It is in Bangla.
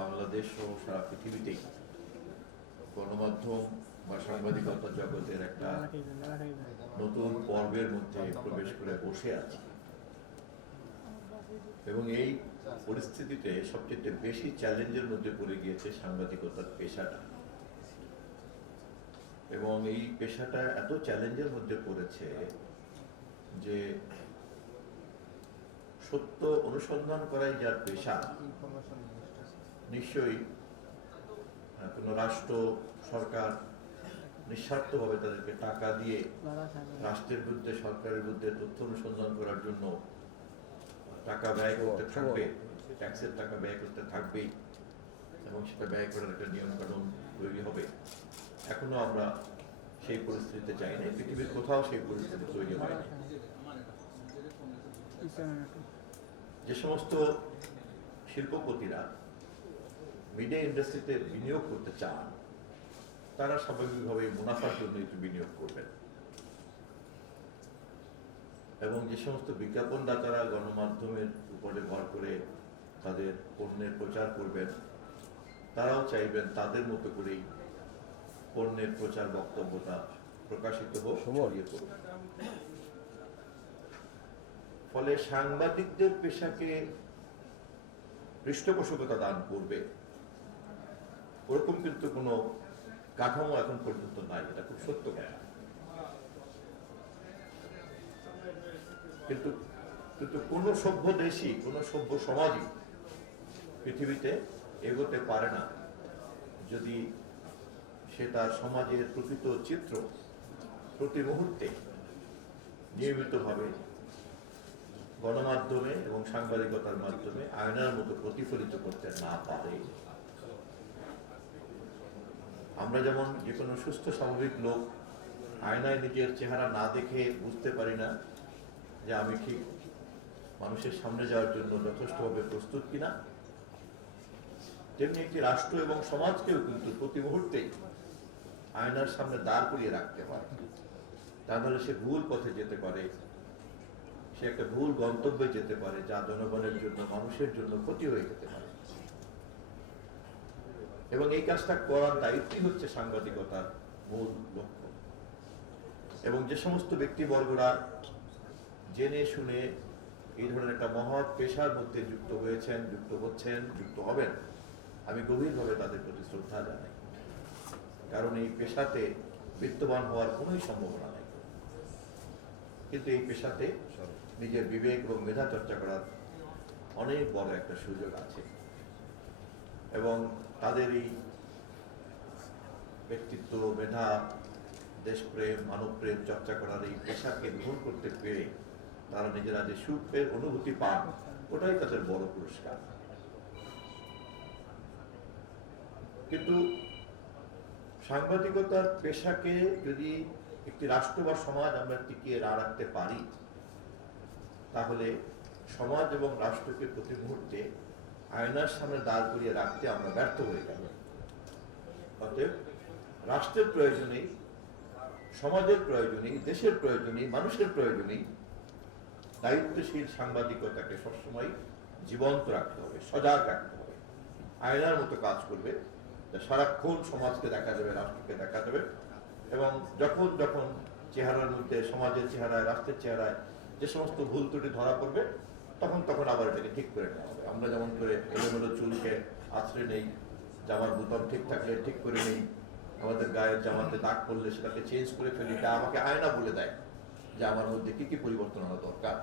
বাংলাদেশ সহ সারা পৃথিবীতেই গণমাধ্যম বা সাংবাদিকতা জগতের একটা নতুন পর্বের মধ্যে প্রবেশ করে বসে আছে এবং এই পরিস্থিতিতে সবচেয়ে বেশি চ্যালেঞ্জের মধ্যে পড়ে গিয়েছে সাংবাদিকতার পেশাটা। এবং এই পেশাটা এত চ্যালেঞ্জের মধ্যে পড়েছে যে সত্য অনুসন্ধান করাই যার পেশা, নিশ্চয়ই কোনো রাষ্ট্র সরকার নিঃস্বার্থভাবে তাদেরকে টাকা দিয়ে রাষ্ট্রের বিরুদ্ধে সরকারের বিরুদ্ধে তথ্য অনুসন্ধান করার জন্য টাকা ব্যয় করতে থাকবে, ট্যাক্সের টাকা ব্যয় করতে থাকবেই এবং সেটা ব্যয় করার একটা নিয়ম কানুন তৈরি হবে। এখনো আমরা সেই পরিস্থিতিতে যাই নাই, পৃথিবীর কোথাও সেই পরিস্থিতি তৈরি হয়নি। যে সমস্ত শিল্পপতিরা মিডিয়া ইন্ডাস্ট্রিতে বিনিয়োগ করতে চান তারা স্বাভাবিকভাবে মুনাফার জন্য একটু বিনিয়োগ করবেন, এবং যে সমস্ত বিজ্ঞাপনদাতারা গণমাধ্যমের উপরে ভর করে তাদের পণ্যের প্রচার করবেন তারাও চাইবেন তাদের মতো করেই পণ্যের প্রচার বক্তব্যটা প্রকাশিত হোক, ছড়িয়ে পড়ুক। ফলে সাংবাদিকদের পেশাকে পৃষ্ঠপোষকতা দান করবে ওরকম কিন্তু কোনো কাঠামো এখন পর্যন্ত নাই, এটা খুব সত্য কথা। কিন্তু কিন্তু কোন সভ্য দেশই, কোন সভ্য সমাজই পৃথিবীতে এগোতে পারে না যদি সে তার সমাজের প্রকৃত চিত্র প্রতি মুহূর্তে নিয়মিতভাবে গণমাধ্যমে এবং সাংবাদিকতার মাধ্যমে আয়নার মতো প্রতিফলিত করতে না পারে। আমরা যেমন যে কোনো সুস্থ স্বাভাবিক লোক আয়নায় নিজের চেহারা না দেখে বুঝতে পারি না যে আমি ঠিক মানুষের সামনে যাওয়ার জন্য যথেষ্টভাবে প্রস্তুত কিনা, তেমনি একটি রাষ্ট্র এবং সমাজকেও কিন্তু প্রতি মুহূর্তে আয়নার সামনে দাঁড় করিয়ে রাখতে হয়। তাহলে সে ভুল পথে যেতে পারে, সে একটা ভুল গন্তব্যে যেতে পারে যা জনগণের জন্য, মানুষের জন্য ক্ষতি হয়ে যেতে পারে। এবং এই কাজটা করার দায়িত্বই হচ্ছে সাংবাদিকতার মূল লক্ষ্য। এবং যে সমস্ত ব্যক্তিবর্গরা জেনে শুনে এই ধরনের একটা মহৎ পেশার মধ্যে যুক্ত হয়েছেন, যুক্ত হচ্ছেন, যুক্ত হবেন, আমি গভীরভাবে তাদের প্রতি শ্রদ্ধা জানাই। কারণ এই পেশাতে বিত্তবান হওয়ার কোনোই সম্ভাবনা নেই, কিন্তু এই পেশাতে নিজের বিবেক এবং মেধা চর্চা করার অনেক বড় একটা সুযোগ আছে। এবং তাদের এই ব্যক্তিত্ব, মেধা, দেশপ্রেম, মানবপ্রেম চর্চা করার এই পেশাকে গ্রহণ করতে পেরে তারা নিজেরা যে সুখের অনুভূতি পান, ওটাই তাদের বড় পুরস্কার। কিন্তু সাংবাদিকতার পেশাকে যদি একটি রাষ্ট্র বা সমাজ আমরা টিকিয়ে না রাখতে পারি, তাহলে সমাজ এবং রাষ্ট্রকে প্রতি মুহূর্তে আয়নার সামনে দাঁড় করিয়ে রাখতে আমরা ব্যর্থ হয়ে যাব। অতএব রাষ্ট্রের প্রয়োজনেই, সমাজের প্রয়োজনেই, দেশের প্রয়োজনেই, মানুষের প্রয়োজনেই দায়িত্বশীল সাংবাদিকতাকে সবসময় জীবন্ত রাখতে হবে, সজাগ রাখতে হবে, আয়নার মতো কাজ করবে, সারাক্ষণ সমাজকে দেখা যাবে, রাষ্ট্রকে দেখা যাবে। এবং যখন যখন চেহারার মধ্যে, সমাজের চেহারায়, রাষ্ট্রের চেহারায় যে সমস্ত ভুল ত্রুটি ধরা পড়বে, তখন তখন আবার এটাকে ঠিক করে নেওয়া হবে। আমরা যেমন করে এলোমেলো চুলকে আছড়ে নেই, জামার বোতাম ঠিক থাকলে ঠিক করে নেই, আমাদের গায়ের জামাতে দাগ পড়লে সেটাকে চেঞ্জ করে ফেলি, এটা আমাকে আয়না বলে দেয় যে আমার মধ্যে কি কি পরিবর্তন হওয়া দরকার।